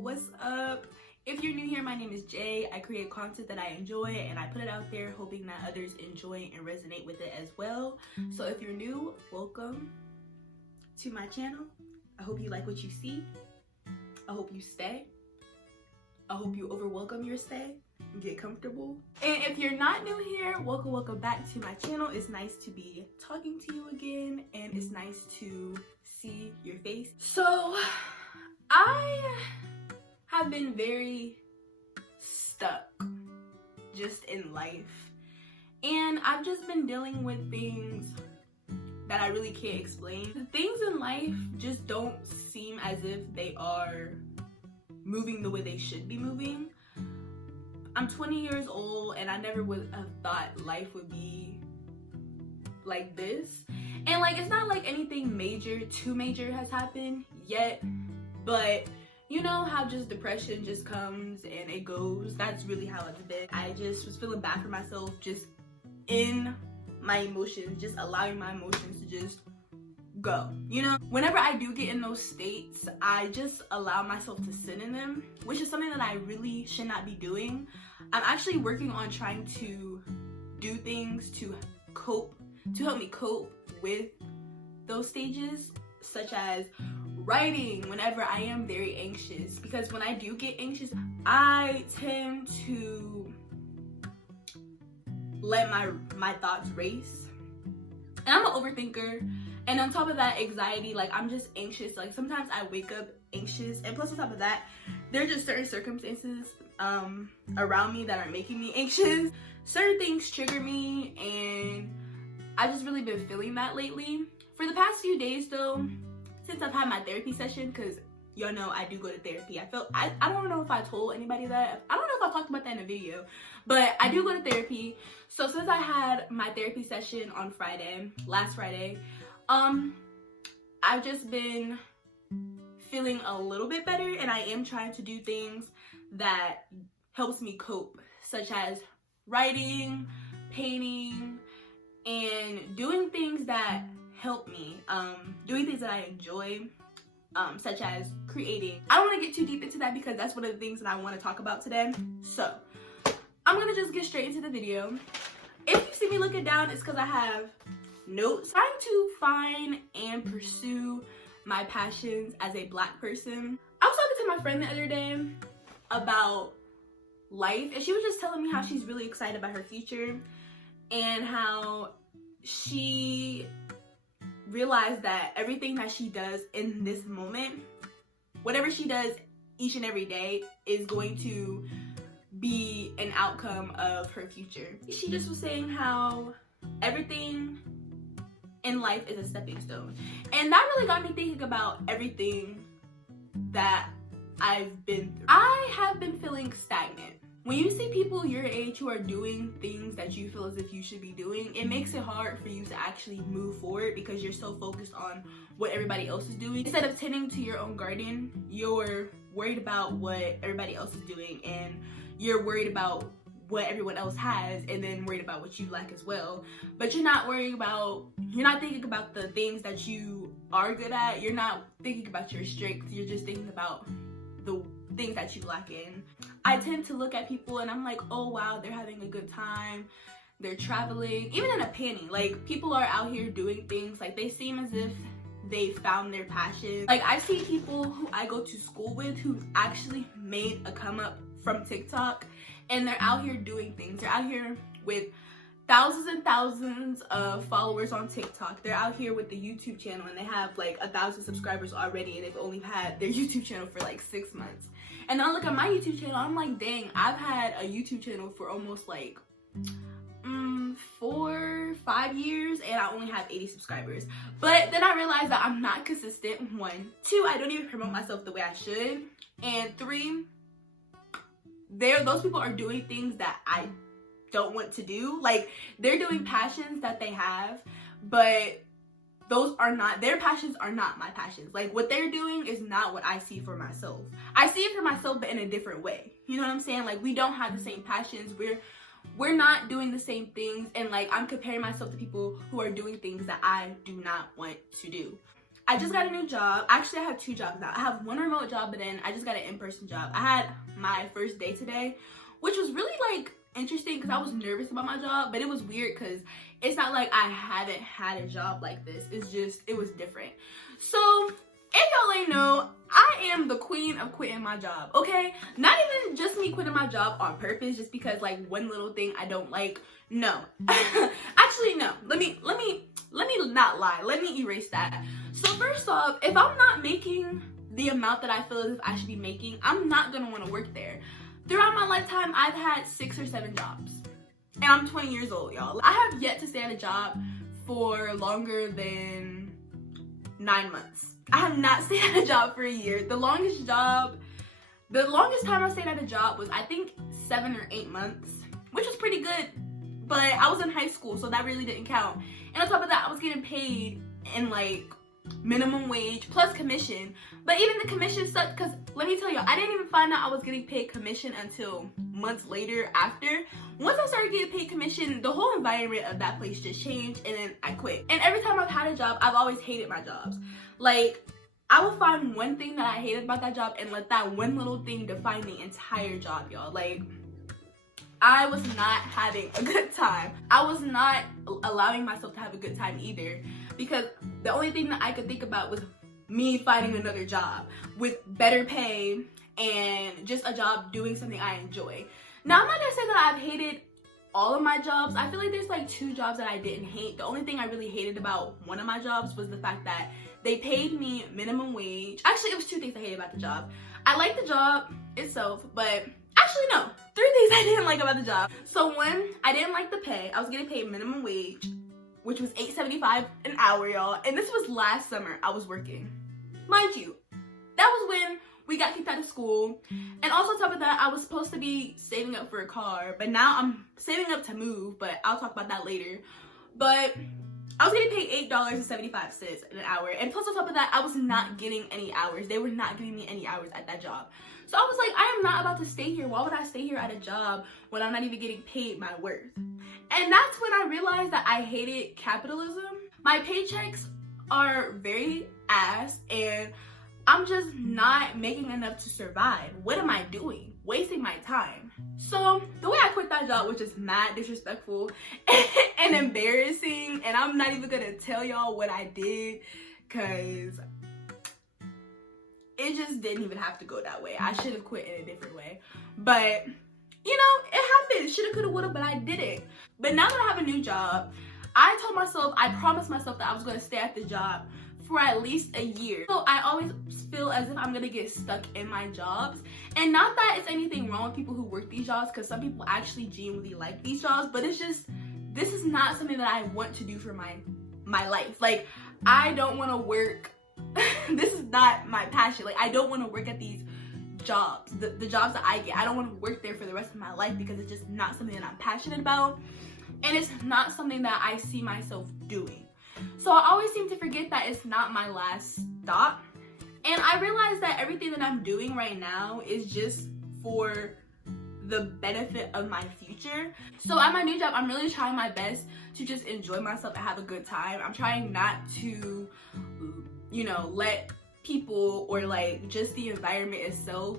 what's up? If you're new here, my name is Jay. I create content that I enjoy and I put it out there hoping that others enjoy and resonate with it as well. So if you're new, welcome to my channel. I hope you like what you see. I hope you stay. I hope you overwelcome your stay and get comfortable. And if you're not new here, welcome back to my channel. It's nice to be talking to you again and it's nice to see your face. So I have been very stuck just in life, and I've just been dealing with things that I really can't explain. The things in life just don't seem as if they are moving the way they should be moving. I'm 20 years old and I never would have thought life would be like this. And like, it's not like anything too major has happened yet, but you know how just depression just comes and it goes. That's really how it's been. I just was feeling bad for myself, just in my emotions, just allowing my emotions to just go. You know, whenever I do get in those states, I just allow myself to sit in them, which is something that I really should not be doing. I'm actually working on trying to do things to help me cope with those stages, such as writing whenever I am very anxious, because when I do get anxious, I tend to let my thoughts race, and I'm an overthinker. And on top of that, anxiety, like I'm just anxious. Like sometimes I wake up anxious, and plus on top of that, there are just certain circumstances around me that are making me anxious. Certain things trigger me, and I've just really been feeling that lately. For the past few days though, since I've had my therapy session, because y'all know I do go to therapy. I don't know if I told anybody that. I don't know if I talked about that in a video, but I do go to therapy. So since I had my therapy session on last Friday, I've just been feeling a little bit better, and I am trying to do things that helps me cope, such as writing, painting, and doing things that help me, doing things that I enjoy, such as creating. I don't want to get too deep into that because that's one of the things that I want to talk about today. So I'm gonna just get straight into the video. If you see me looking down, it's because I have notes. Trying to find and pursue my passions as a Black person. I was talking to my friend the other day about life, and she was just telling me how she's really excited about her future and how she realized that everything that she does in this moment, whatever she does each and every day, is going to be an outcome of her future. She just was saying how everything in life is a stepping stone, and that really got me thinking about everything that I've been through. I have been feeling stagnant. When you see people your age who are doing things that you feel as if you should be doing, it makes it hard for you to actually move forward because you're so focused on what everybody else is doing. Instead of tending to your own garden, you're worried about what everybody else is doing, and you're worried about what everyone else has, and then worried about what you lack as well. But you're not thinking about the things that you are good at. You're not thinking about your strengths. You're just thinking about the things that you lack in. I tend to look at people and I'm like, oh wow, they're having a good time, they're traveling. Even in a panty, like people are out here doing things, like they seem as if they found their passion. Like I've seen people who I go to school with who actually made a come up from TikTok, and they're out here doing things. They're out here with thousands and thousands of followers on TikTok. They're out here with the YouTube channel, and they have like 1,000 subscribers already, and they've only had their YouTube channel for like 6 months. And then I look at my YouTube channel, I'm like, dang, I've had a YouTube channel for almost like 4-5 years, and I only have 80 subscribers. But then I realized that I'm not consistent, 1. 2, I don't even promote myself the way I should. And 3, those people are doing things that I don't want to do. Like they're doing passions that they have, but their passions are not my passions. Like what they're doing is not what I see for myself. I see it for myself, but in a different way. You know what I'm saying? Like we don't have the same passions. We're not doing the same things, and like I'm comparing myself to people who are doing things that I do not want to do. I just got a new job. Actually, I have 2 jobs now. I have one remote job, but then I just got an in-person job. I had my first day today, which was really like interesting because I was nervous about my job, but it was weird because it's not like I haven't had a job like this. It's just, it was different. So if y'all ain't know, I am the queen of quitting my job, okay? Not even just me quitting my job on purpose just because like one little thing I don't like. No. Actually, no. Let me not lie. Let me erase that. So first off, if I'm not making the amount that I feel as if I should be making, I'm not gonna want to work there. Throughout my lifetime, I've had 6 or 7 jobs. And I'm 20 years old, y'all. I have yet to stay at a job for longer than 9 months. I have not stayed at a job for a year. The longest time I stayed at a job was, I think, 7 or 8 months, which was pretty good. But I was in high school, so that really didn't count. And on top of that, I was getting paid in like minimum wage plus commission. But even the commission sucked because let me tell you, I didn't even find out I was getting paid commission until months later after. Once I started getting paid commission, the whole environment of that place just changed, and then I quit. And every time I've had a job, I've always hated my jobs. Like, I will find one thing that I hated about that job and let that one little thing define the entire job, y'all. Like, I was not having a good time. I was not allowing myself to have a good time either, because the only thing that I could think about was me finding another job with better pay and just a job doing something I enjoy. Now, I'm not gonna say that I've hated all of my jobs. I feel like there's like 2 jobs that I didn't hate. The only thing I really hated about one of my jobs was the fact that they paid me minimum wage. Actually, it was 2 things I hated about the job. I liked the job itself, but actually no, 3 things I didn't like about the job. So 1, I didn't like the pay. I was getting paid minimum wage, which was $8.75 an hour, y'all. And this was last summer I was working. Mind you, that was when we got kicked out of school. And also on top of that, I was supposed to be saving up for a car, but now I'm saving up to move, but I'll talk about that later. But I was getting paid $8.75 an hour. And plus on top of that, I was not getting any hours. They were not giving me any hours at that job. So I was like, I am not about to stay here. Why would I stay here at a job when I'm not even getting paid my worth? And that's when I realized that I hated capitalism. My paychecks are very ass and I'm just not making enough to survive. What am I doing? Wasting my time. So the way I quit that job was just mad disrespectful and embarrassing, and I'm not even gonna tell y'all what I did because it just didn't even have to go that way. I should have quit in a different way, but you know, it happened. Shoulda, coulda, woulda, but I didn't. But now that I have a new job, I promised myself that I was gonna stay at the job for at least a year. So I always feel as if I'm gonna get stuck in my jobs. And not that it's anything wrong with people who work these jobs, because some people actually genuinely like these jobs, but it's just, this is not something that I want to do for my life. Like, I don't want to work. This is not my passion. Like, I don't want to work at these jobs, the jobs that I get. I don't want to work there for the rest of my life because it's just not something that I'm passionate about, and it's not something that I see myself doing. So I always seem to forget that it's not my last stop. And I realize that everything that I'm doing right now is just for the benefit of my future. So at my new job, I'm really trying my best to just enjoy myself and have a good time. I'm trying not to, you know, let people or like just the environment itself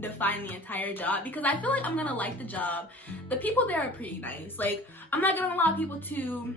define the entire job, because I feel like I'm gonna like the job. The people there are pretty nice. Like, I'm not gonna allow people to,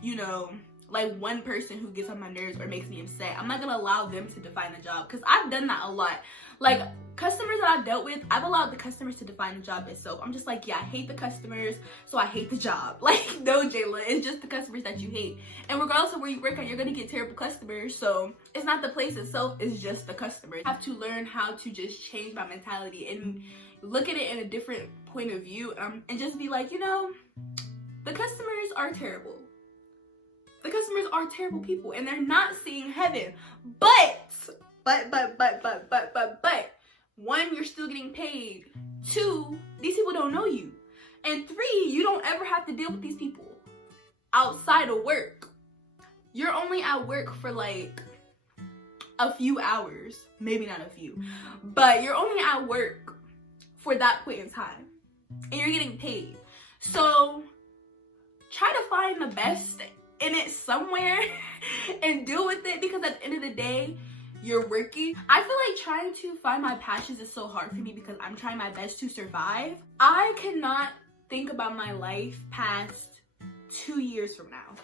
you know, like one person who gets on my nerves or makes me upset, I'm not gonna allow them to define the job, because I've done that a lot. Like, customers that I've dealt with, I've allowed the customers to define the job itself. I'm just like, yeah, I hate the customers, so I hate the job. Like, no, Jayla, it's just the customers that you hate. And regardless of where you work at, you're gonna get terrible customers, so it's not the place itself, it's just the customers. I have to learn how to just change my mentality and look at it in a different point of view, and just be like, you know, the customers are terrible. The customers are terrible people, and they're not seeing heaven. But, 1, you're still getting paid. 2, these people don't know you. And 3, you don't ever have to deal with these people outside of work. You're only at work for like a few hours. Maybe not a few. But you're only at work for that point in time. And you're getting paid. So, try to find the best in it somewhere and deal with it, because at the end of the day, you're working. I feel like trying to find my passions is so hard for me because I'm trying my best to survive. I cannot think about my life past 2 years from now.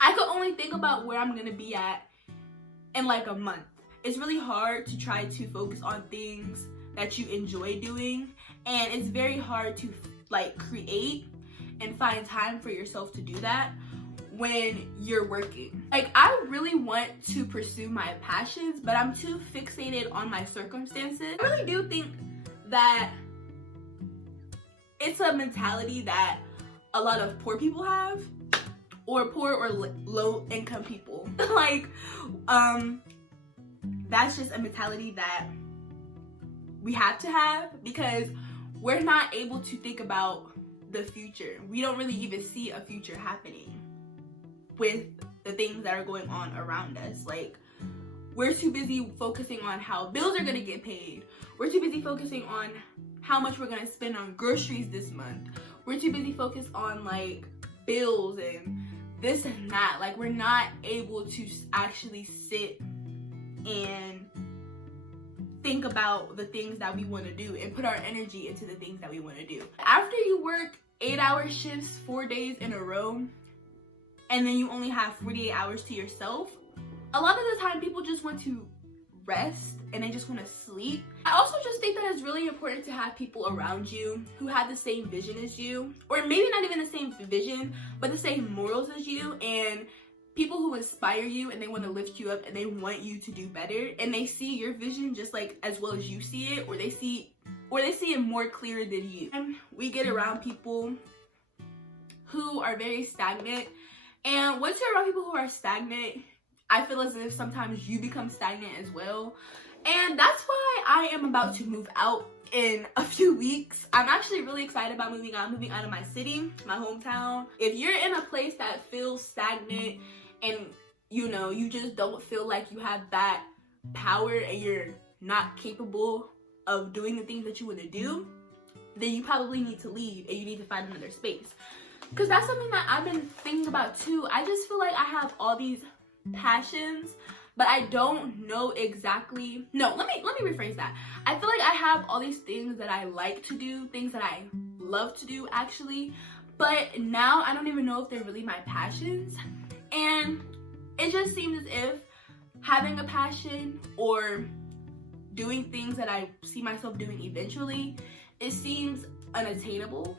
I could only think about where I'm gonna be at in like a month. It's really hard to try to focus on things that you enjoy doing, and it's very hard to like create and find time for yourself to do that when you're working. Like, I really want to pursue my passions, but I'm too fixated on my circumstances. I really do think that it's a mentality that a lot of poor people have, or poor or low income people. Like, that's just a mentality that we have to have, because we're not able to think about the future. We don't really even see a future happening with the things that are going on around us. Like, we're too busy focusing on how bills are gonna get paid. We're too busy focusing on how much we're gonna spend on groceries this month. We're too busy focused on like bills and this and that. Like, we're not able to actually sit and think about the things that we want to do and put our energy into the things that we want to do. After you work 8-hour shifts 4 days in a row, and then you only have 48 hours to yourself, a lot of the time people just want to rest and they just want to sleep. I also just think that it's really important to have people around you who have the same vision as you, or maybe not even the same vision, but the same morals as you, and people who inspire you and they want to lift you up and they want you to do better, and they see your vision just like as well as you see it, or they see it more clear than you. And we get around people who are very stagnant, and once you're around people who are stagnant, I feel as if sometimes you become stagnant as well. And that's why I am about to move out in a few weeks. I'm actually really excited about moving out of my city, my hometown. If you're in a place that feels stagnant and you just don't feel like you have that power and you're not capable of doing the things that you want to do, then you probably need to leave and you need to find another space. Because that's something that I've been thinking about too. I just feel like I have all these passions, but I don't know exactly. No, let me rephrase that. I feel like I have all these things that I like to do, things that I love to do actually, but now I don't even know if they're really my passions. And it just seems as if having a passion or doing things that I see myself doing eventually, it seems unattainable.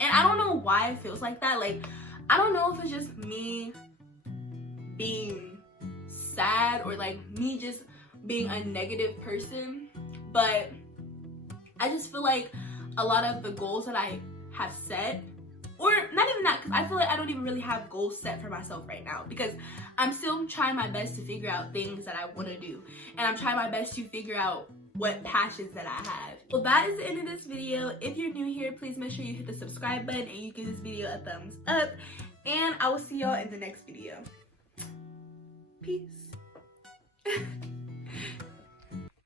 And I don't know why it feels like that. Like, I don't know if it's just me being sad or like me just being a negative person, but I just feel like a lot of the goals that I have set, or not even that, because I feel like I don't even really have goals set for myself right now, because I'm still trying my best to figure out things that I want to do, and I'm trying my best to figure out what passions that I have. Well, that is the end of this video. If you're new here, please make sure you hit the subscribe button and you give this video a thumbs up, and I will see y'all in the next video. Peace.